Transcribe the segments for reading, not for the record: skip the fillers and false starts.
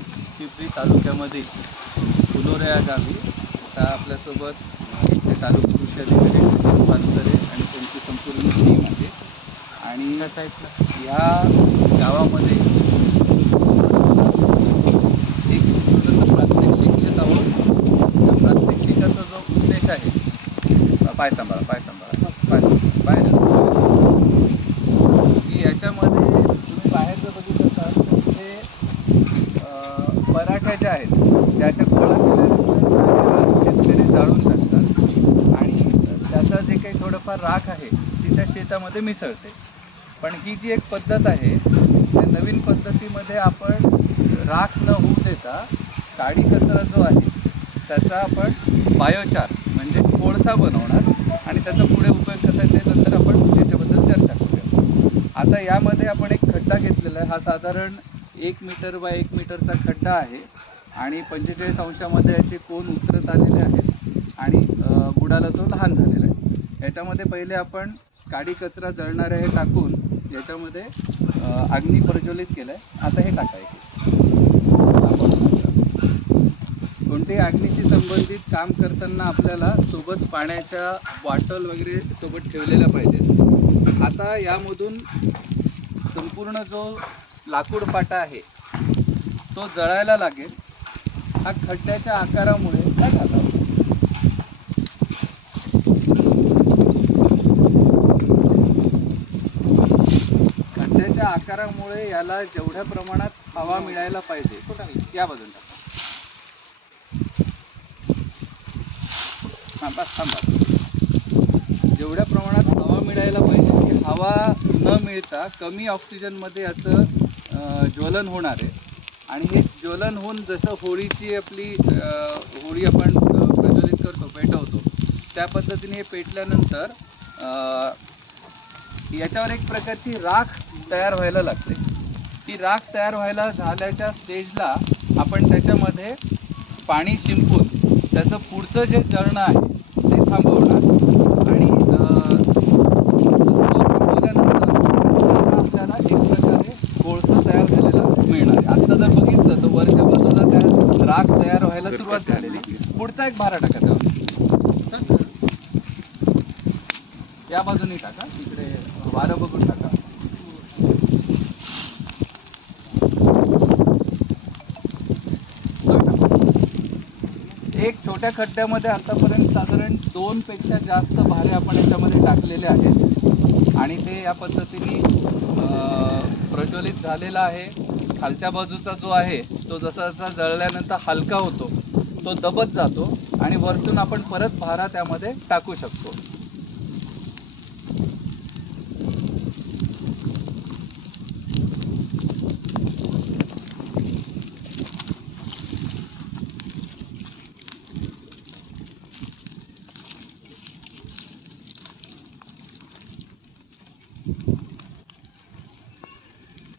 पिंपरी तालुक्यामध्ये फुलोरा या गावी आता आपल्यासोबत ते तालुका कृषी अधिकारी सचिन पानसरे आणि त्यांची संपूर्ण टीम आहे. आणि ह्या गावामध्ये एक छोटंसं प्रात्यक्षिक घेत आहोत. त्या प्रात्यक्षिकाचा जो उद्देश आहे, पाय सांभाळा की याच्यामध्ये तुम्ही बाहेर जर बघितलं तर तिथे पराठ्या ज्या आहेत त्या अशा गोळा केल्यानंतर शेतकरी जाळून टाकतात आणि त्याचा जे काही थोडंफार राख आहे ती त्या शेतामध्ये मिसळते. पण ही जी एक पद्धत आहे त्या नवीन पद्धतीमध्ये आपण राख न होऊ देता काडी कचरा जो आहे त्याचा आपण बायोचार म्हणजे कोळसा बनवणार आणि त्याचा पुढे उपयोग कसा ते नंतर आपण याच्याबद्दल चर्चा करूया. आता यामध्ये आपण एक खड्डा घेतलेला आहे. हा साधारण 1 मीटर बाय 1 मीटरचा खड्डा आहे आणि 45 अंशामध्ये याचे कोन उतरत आलेले आहेत आणि बुडाला तो लहान झालेला आहे. याच्यामध्ये पहिले आपण काडी कचरा जळणारे हे टाकून याच्यामध्ये अग्नी प्रज्वलित केलं आहे. आता हे टाकायचे. कोणत्याही अग्नीशी संबंधित काम करताना आपल्याला सोबत पाण्याच्या बॉटल वगैरे सोबत ठेवलेल्या पाहिजेत. आता यामधून संपूर्ण जो लाकूड पाटा आहे तो जळायला लागेल. हा खड्ड्याच्या आकारामुळे काय झालं, खड्ड्याच्या आकारामुळे याला जेवढ्या प्रमाणात हवा मिळायला पाहिजे या बाजूला जेवढ्या प्रमाणात हवा मिळायला पाहिजे ती हवा न मिळता कमी ऑक्सिजनमध्ये याचं ज्वलन होणार आहे. आणि हे ज्वलन होऊन जसं होळीची आपली होळी आपण प्रज्वलित करतो, पेटवतो, त्या पद्धतीने हे पेटल्यानंतर याच्यावर एक प्रकारची राख तयार व्हायला लागते. ती राख तयार व्हायला झाल्याच्या स्टेजला आपण त्याच्यामध्ये पाणी शिंपून त्याचं पुढचं जे जळणं आहे ते थांबवणार आणि थांबवल्यानंतर आपल्याला एक प्रकारे कोळसा तयार झालेला मिळणार आहे. आत्ता जर बघितलं तर वरच्या बाजूला त्या राख तयार व्हायला सुरुवात झालेली. पुढचा एक भारा टाका त्यावर, या बाजूने टाका, तिकडे वारं बघून टाका. एक छोट्या खड्ड्यामध्ये आतापर्यंत साधारण 2 पेक्षा जास्त भारे आपण याच्यामध्ये टाकलेले आहेत आणि ते या पद्धतीने प्रज्वलित झालेला आहे. खालच्या बाजूचा जो आहे तो जसा जसा जळल्यानंतर हलका होतो तो दबत जातो आणि वरतून आपण परत भारा त्यामध्ये टाकू शकतो.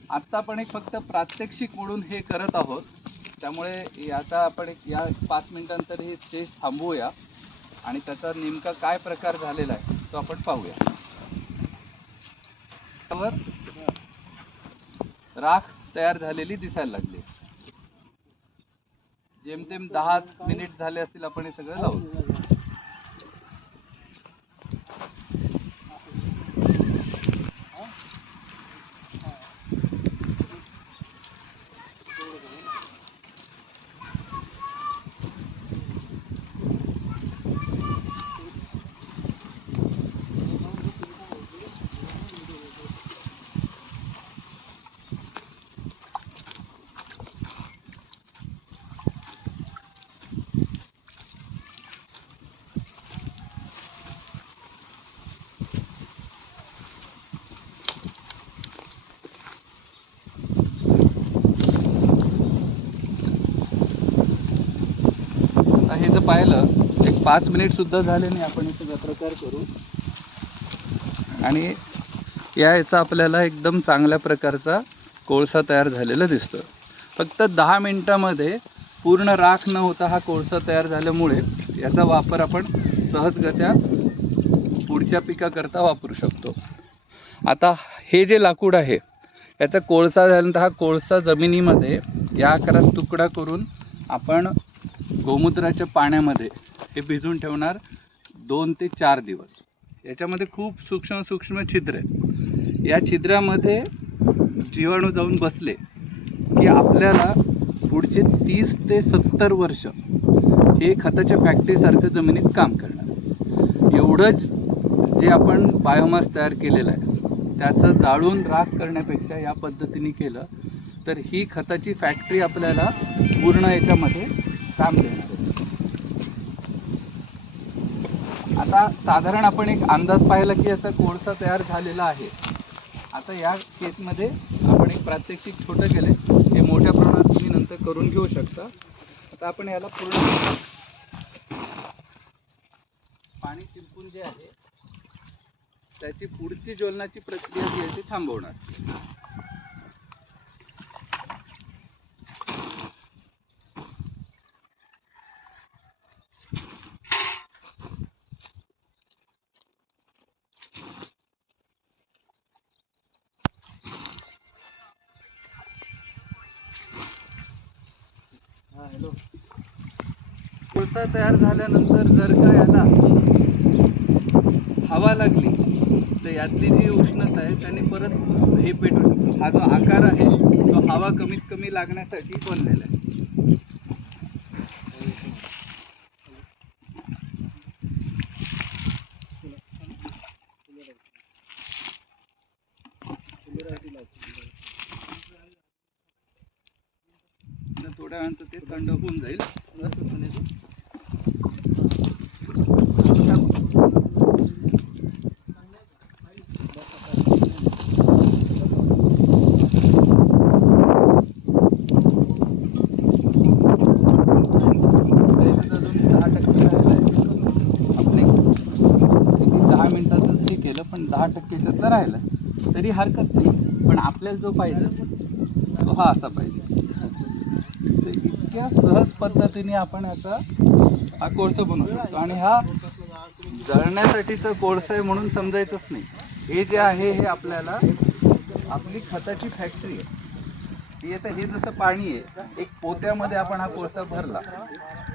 आत्ता आपण एक फक्त प्रात्यक्षिक म्हणून हे करत आहोत, त्यामुळे याचा आपण या 5 मिनिटांनंतर ही स्टेज थांबवूया आणि त्याचा नेमका काय प्रकार झालेला आहे तो आपण पाहूया. त्यावर राख तयार झालेली दिसायला लागली. जेमतेम 10 मिनिट झाले असतील आपण हे सगळं लावू. हे जर पाहिलं एक 5 मिनिट सुद्धा झाले नाही आपण इथे प्रकार करू आणि याचा आपल्याला एकदम चांगल्या प्रकारचा कोळसा तयार झालेला दिसतो. फक्त 10 मिनिटांमध्ये पूर्ण राख न होता हा कोळसा तयार झाल्यामुळे याचा वापर आपण सहजगत्या पुढच्या पिकाकरता वापरू शकतो. आता हे जे लाकूड आहे याचा कोळसा झाल्यानंतर हा कोळसा जमिनीमध्ये या आकारात तुकडा करून आपण गोमूत्राच्या पाण्यामध्ये हे भिजून ठेवणार 2 ते 4 दिवस. याच्यामध्ये खूप सूक्ष्म सूक्ष्म छिद्र आहेत. या छिद्रामध्ये जीवाणू जाऊन बसले की आपल्याला पुढचे 30 ते 70 वर्ष हे खताच्या फॅक्टरीसारखं जमिनीत काम करणार. एवढंच जे आपण बायोमास तयार केलेलं आहे त्याचं जाळून राख करण्यापेक्षा या पद्धतीने केलं तर ही खताची फॅक्टरी आपल्याला पूर्ण याच्यामध्ये काम देणार आहे. आता साधारण आपण एक अंदाज पाहिला की याचा कोळसा तयार झालेला आहे. आता या केसमध्ये आपण एक प्रात्यक्षिक छोटं केलंय, हे मोठ्या प्रमाणात तुम्ही नंतर करून घेऊ शकता. आता आपण याला पूर्ण पाणी शिंपून जे आहे त्याची पुढची ज्वलनाची प्रक्रिया जी आहे ती थांबवणार. कोळसा तयार झाल्यानंतर जर का याला हवा लागली तर यातली जी उष्णता आहे त्याने परत हे पेटू शकतो. हा जो आकार आहे तो हवा कमीत कमी लागण्यासाठी बनलेला आहे. थोड्या वेळानंतर ते थंड होऊन जाईल. पण 10% राहिलं तरी हरकत नाही, पण आपल्याला जो पाहिजे तो हा असा पाहिजे. तर इतक्या सहज पद्धतीने आपण याचा हा कोळसा बनवू शकतो. आणि हा जळण्यासाठीचा कोळसा आहे म्हणून समजायचंच नाही. हे जे आहे हे आपल्याला आपली खताची फॅक्टरी आहे ती. आता हे जसं पाणी आहे, एक पोत्यामध्ये आपण हा कोळसा भरला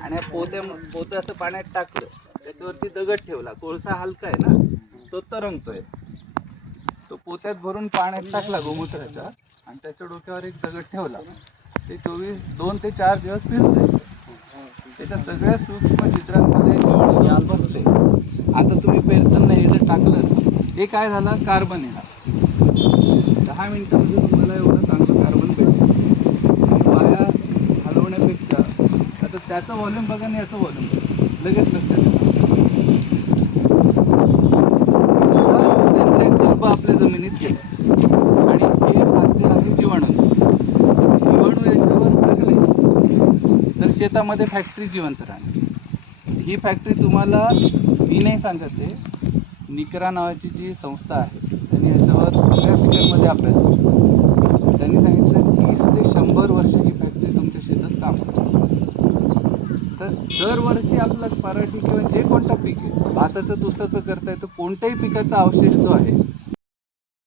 आणि पोत्याचं पाण्यात टाकलं, त्याच्यावरती दगड ठेवला, कोळसा हलका आहे ना, तो तरंगतोय. तो पोत्यात भरून पाण्यात टाकला गोमूत्राच्या आणि त्याच्या डोक्यावर एक दगड ठेवला, ते 2 ते 4 दिवस फिरून जाईल. त्याच्या सगळ्या सूक्ष्म चित्रांमध्ये जीवाणू बसले. आता तुम्ही पेरताना हे जर टाकलं, हे काय झालं, कार्बन येणार. 10 मिनिटांमध्ये तुम्हाला एवढं चांगलं कार्बन भेटेल. पाया हलवण्यापेक्षा आता त्याचं व्हॉल्यूम बघा आणि याचं व्हॉल्यूम बघा, लगेच लक्षात येतं. आपल्या जमिनीत गेलं आणि हे खाद्य आहे जीवाणू. जीवाणू याच्यावर लागले तर शेतामध्ये फॅक्टरी जिवंत राहणार. ही फॅक्टरी तुम्हाला मी नाही सांगत आहे, निकरा नावाची जी संस्था आहे त्यांनी याच्यावर सगळ्या पिकांमध्ये अभ्यास केला. त्यांनी सांगितलं 30 ते 100 वर्ष ही फॅक्टरी तुमच्या शेतात काम करते. तर दरवर्षी आपलं पराठी किंवा जे कोणतं पीक आहे, भाताचं दुसऱ्याचं करता येतं, कोणत्याही पिकाचा अवशेष जो आहे